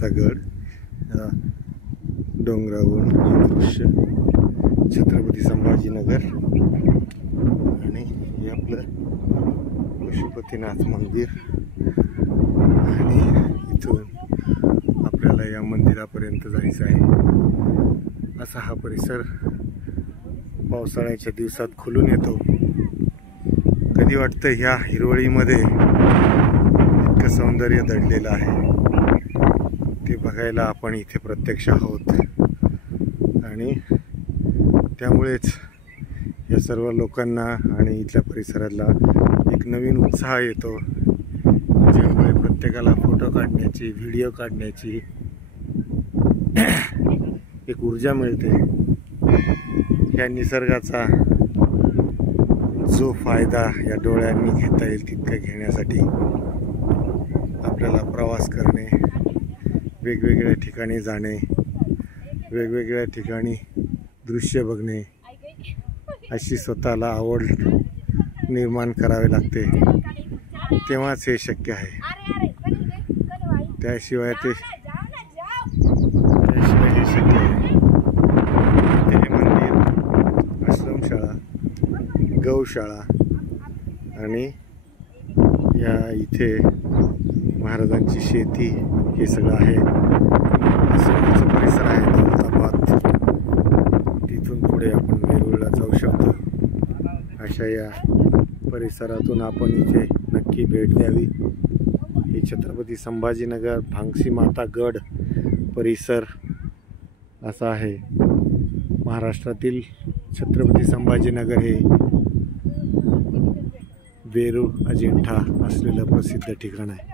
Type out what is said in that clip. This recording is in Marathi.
माता गड डोंगरावरून दृश्य छत्रपती संभाजीनगर आणि हे आपलं पशुपतीनाथ मंदिर आणि इथून आपल्याला या मंदिरापर्यंत जायचं आहे। असा हा परिसर पावसाळ्याच्या दिवसात खुलून येतो। कधी वाटतं ह्या हिरवळीमध्ये इतकं सौंदर्य दडलेलं आहे ते बघायला आपण इथे प्रत्यक्ष आहोत आणि त्यामुळेच या सर्व लोकांना आणि इथल्या परिसराला एक नवीन उत्साह येतो, ज्यामुळे प्रत्येकाला फोटो काढण्याची व्हिडिओ काढण्याची एक ऊर्जा मिळते। या निसर्गाचा जो फायदा या डोळ्यांनी घेता येईल तितका घेण्यासाठी आपल्याला प्रवास करणे, वेगवेगळ्या ठिकाणी जाणे, वेगवेगळ्या ठिकाणी दृश्य बघणे अशी स्वतःला आवड निर्माण करावी लागते, तेव्हाच हे शक्य आहे। त्याशिवाय हे शक्य आहे। हे मंदिर, आश्रमशाळा, गौशाळा आणि या इथे महाराजांची शेती हे सगळं आहे। असं परिसर आहे दौलताबाद। तिथून पुढे आपण वेरूळला जाऊ शकतो। अशा या परिसरातून आपण इथे नक्की भेट द्यावी। हे छत्रपती संभाजीनगर भांगसी माता गड परिसर असा आहे। महाराष्ट्रातील छत्रपती संभाजीनगर हे वेरूळ अजिंठा असलेलं प्रसिद्ध ठिकाण आहे।